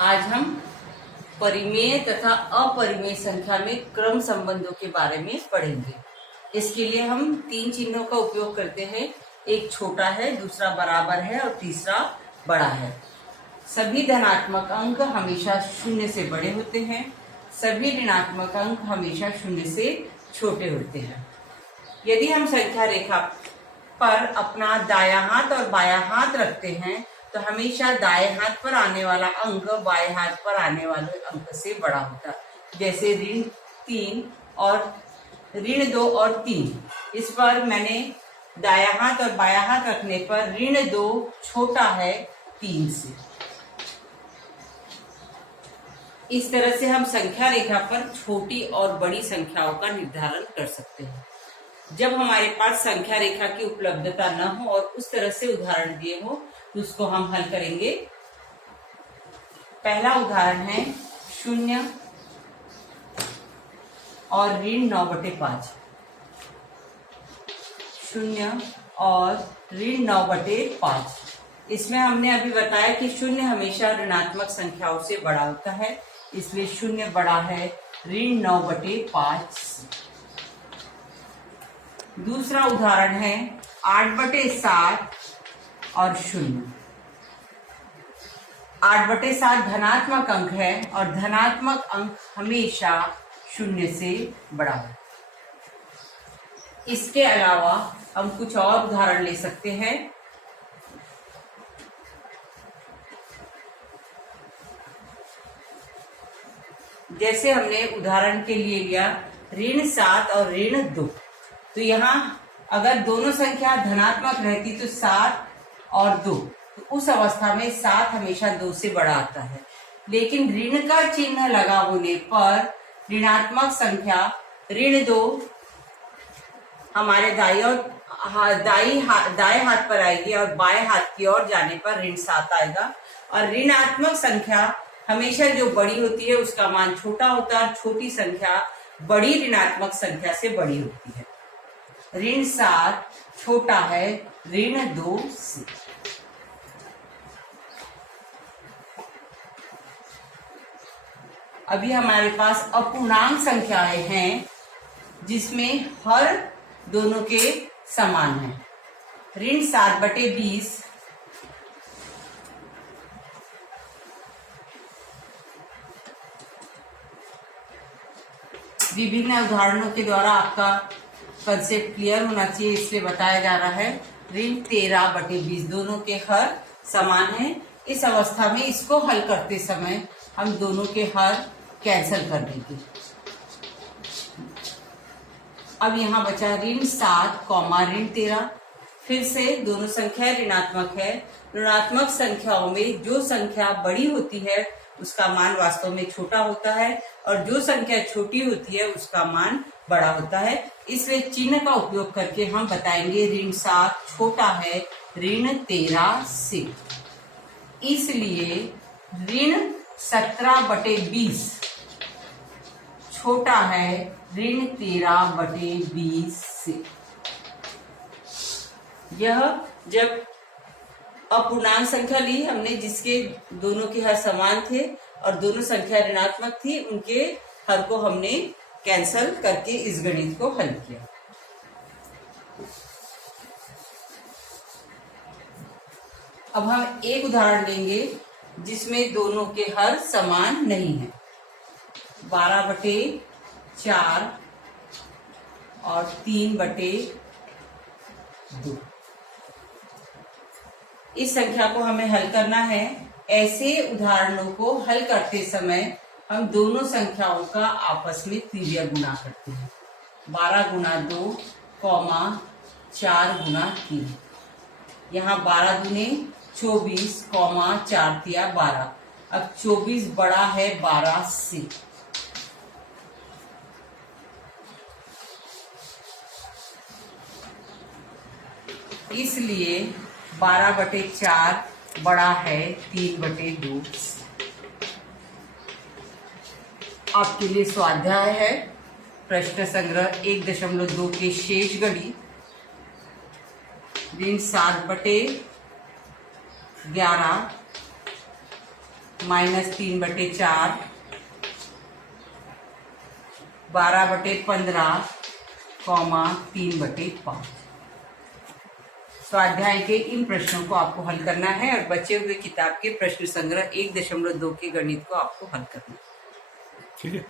आज हम परिमेय तथा अपरिमेय संख्या में क्रम संबंधों के बारे में पढ़ेंगे। इसके लिए हम तीन चिन्हों का उपयोग करते हैं। एक छोटा है, दूसरा बराबर है और तीसरा बड़ा है। सभी धनात्मक अंक हमेशा शून्य से बड़े होते हैं। सभी ऋणात्मक अंक हमेशा शून्य से छोटे होते हैं। यदि हम संख्या रेखा पर अपना दायां हाथ और बायां हाथ रखते हैं तो हमेशा दाएं हाथ पर आने वाला अंक बाएं हाथ पर आने वाले अंक से बड़ा होता है। जैसे ऋण 3 और ऋण 2 और 3। इस पर मैंने दायां हाथ और बायां हाथ रखने पर ऋण 2 छोटा है 3 से। इस तरह से हम संख्या रेखा पर छोटी और बड़ी संख्याओं का निर्धारण कर सकते हैं। जब हमारे पास संख्या रेखा की उपलब्धता न हो और उस तरह से उदाहरण दिए हो तो उसको हम हल करेंगे। पहला उदाहरण है 0 और ऋण 9/5। 0 और ऋण 9/5। इसमें हमने अभी बताया कि 0 हमेशा ऋणात्मक संख्याओं से बड़ा होता है, इसलिए 0 बड़ा है ऋण 9/5। दूसरा उदाहरण है 8/7 और 0। 8/7 धनात्मक अंक है और धनात्मक अंक हमेशा 0 से बड़ा है। इसके अलावा हम कुछ और उदाहरण ले सकते हैं। जैसे हमने उदाहरण के लिए लिया ऋण 7 और ऋण 2। तो यहाँ अगर दोनों संख्या धनात्मक रहती तो 7 और 2, तो उस अवस्था में 7 हमेशा 2 से बड़ा आता है। लेकिन ऋण का चिन्ह लगा होने पर ऋणात्मक संख्या ऋण 2 हमारे दाएं हाथ पर आएगी और बाएं हाथ की ओर जाने पर ऋण 7 आएगा। और ऋणात्मक संख्या हमेशा जो बड़ी होती है उसका मान छोटा होता है और छोटी संख्या बड़ी ऋणात्मक संख्या से बड़ी होती है। ऋण 7 छोटा है ऋण 2 से। अभी हमारे पास अपूर्णांक संख्याएं हैं जिसमें हर दोनों के समान है। ऋण 7/20 विभिन्न उदाहरणों के द्वारा आपका कंसेप्ट क्लियर होना चाहिए, इसलिए बताया जा रहा है। ऋण 13/20 दोनों के हर समान है। इस अवस्था में इसको हल करते समय हम दोनों के हर कैंसिल कर देंगे। अब यहाँ बचा ऋण 7, ऋण 13। फिर से दोनों संख्या ऋणात्मक है। ऋणात्मक संख्याओं में जो संख्या बड़ी होती है उसका मान वास्तव में छोटा होता है और जो संख्या छोटी होती है उसका मान बड़ा होता है। इसलिए चिन्ह का उपयोग करके हम बताएंगे ऋण 7 छोटा है ऋण 13 से। इसलिए ऋण 17/20 छोटा है ऋण 13/20 से। यह जब अपूर्णांक संख्या ली हमने जिसके दोनों के हर समान थे और दोनों संख्या ऋणात्मक थी, उनके हर को हमने कैंसल करके इस गणित को हल किया। अब हम एक उदाहरण लेंगे जिसमें दोनों के हर समान नहीं है। 12/4 और 3/2। इस संख्या को हमें हल करना है। ऐसे उदाहरणों को हल करते समय हम दोनों संख्याओं का आपस में त्रिज्या गुणा करते हैं। 12 × 2, 4 × 3। यहाँ 12 दूने 24, 4 तिया 12। अब 24 बड़ा है 12 से। इसलिए 12/4 बड़ा है 3/2। आपके लिए स्वाध्याय है प्रश्न संग्रह 1.2 के शेष गणित। ऋण 7/11 -3/4, 12/15, 3/5। स्वाध्याय के इन प्रश्नों को आपको हल करना है और बचे हुए किताब के प्रश्न संग्रह 1.2 के गणित को आपको हल करना है। ठीक है।